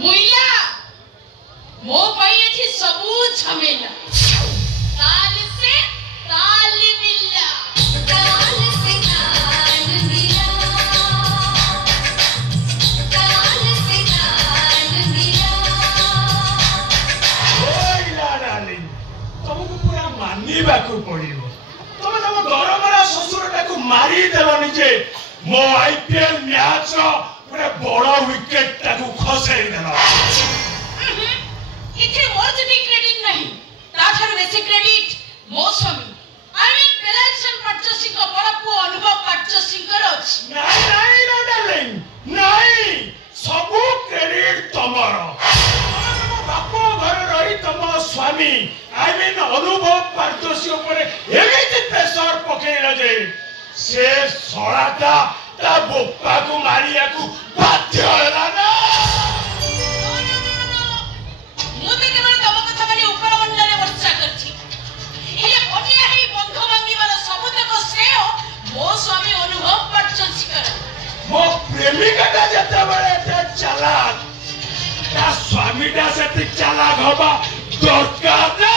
मुइला मो पाई एठी सबू झमेला ताल से ताल मिला ताल से ताल मिला ताल से ताल मिला ओइला डार्लिंग तुमको पूरा मानिबा को पड़ियो तमे तम गरमरा ससुरटा को मारी देलनी जे मो आईपीएल मैच पूरा बड़ा विकेट टाको खसेई देला इथे मोर जदी क्रेडिट नहीं ताठर बेसी क्रेडिट मो स्वामी आई मीन बेलेक्शन परचेसिंग को बड़ा पु अनुभव परचेसिंग करछ नहीं नहीं ना डार्लिंग नहीं सबू क्रेडिट तमरो तम बापो घर रही तम स्वामी आई मीन अनुभव परचेसिंग ऊपर एमिति प्रेशर पकेइला जे से सळाटा ता बोप्पा को मारिया को बाध्य होला ना मुते केवल तम कथा माने ऊपर मंडले वर्षा करछि हेले बनिया हे बंध भांगी वाला सबतक श्रेय मो स्वामी अनुभव परचेसिंग कर मो प्रेमिकाटा जते बळे ते चालाक ता स्वामीटा सेति चालाक होबा दरकार ना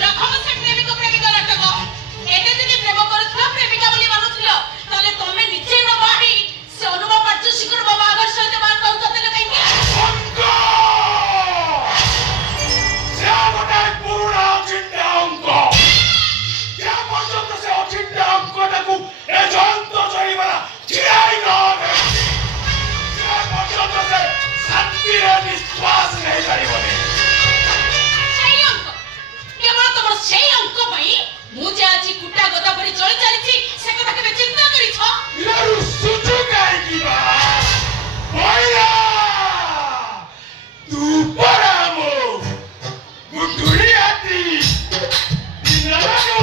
रखम से प्रेमिक प्रेमिका नाटक एते जदी प्रेम करथला प्रेमिका बोली मानुथला ताले तमे निचे न बाही से अनुभव परचेसिंग कर बाबा अगर सहित बार कहू तले कहीं अंक से गोटे पुराना चिंता अंक क्या पर्यंत से अचिंता अंकटाकू ए जयंत जयवाला चिराई न क्या पर्यंत से शांति रे निश्वास नहीं पारिबनी सही अंक केवल तमर सही अंक पई मु जे आज कुटा गदा परि चली चलीछि से कथा के चिंता करी छ यार सुजु काई की बा भैया तू परामो गुटुड़ी आती दिनरानो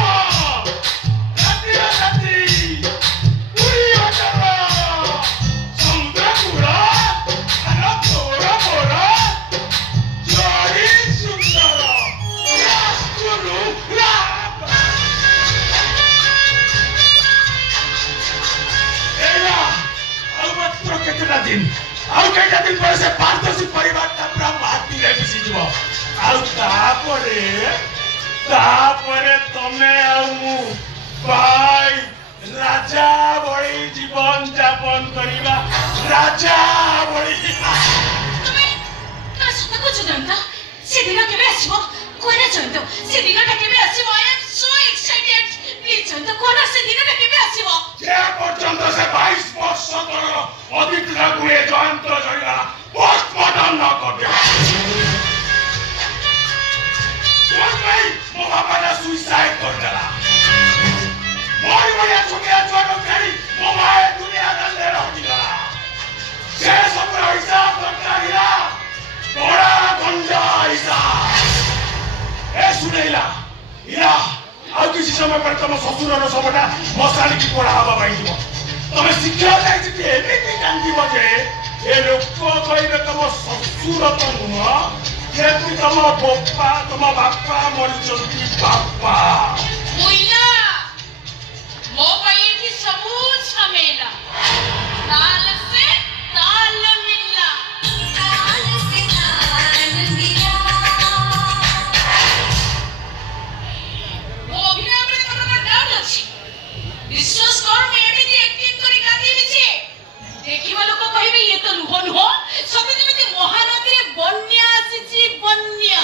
राती राती पूरी होटल समुद्र पूरा अन तोरा मोरा जोड़ी सुंदर रास्कुरु लाभ एला अलबत्त केतना दिन आउ केटा दिन पर से पारदर्शी परिवार ता पूरा माटी रे बिसी जीव आउ तापरे तमे आउ मु भाई राजा बड़ी जीवन यापन करिबा राजा बड़ी तमे का सत कुछ जानता से दिन केबे आसीबो कोना जानतो से दिनटा केबे आसीबो I am so excited please जानतो कोना से दिनटा केबे आसीबो जे पर्यंत से 22 वर्ष तक अधिक लागुए जयंत जयला पोस्टमार्टम न करबे कोन भाई मो बाबा ना सुसाइड कर देला मोर बड़िया छुटिया छोड़ो करी मो माए दुनिया दले रहती गला से सब हिसाब करता बड़ा गंजा हिसाब ए सुनेला इला आउ किसी समय पर तम ससुर र सबटा मसाली की पोड़ा हवा भाई जीव तमे शिक्षा जाई कि एमिति कांदी बजे ए लोक कहिबे तम ससुर त नुह केति तम बोप्पा तम बाप्पा मरि जंती बाप्पा मुइला मो पाई एठी सबू झमेला ताल से ताल मिला ताल से ताल मिला मो अभिनय पर तमरा डाउट अछि विश्वास कर मैं एमिति एक्टिंग करी गादी बिछे देखिबा लोक कहिबे ये तो नुह नुह सते जेमिति महानदी रे बन्या आसीची बन्या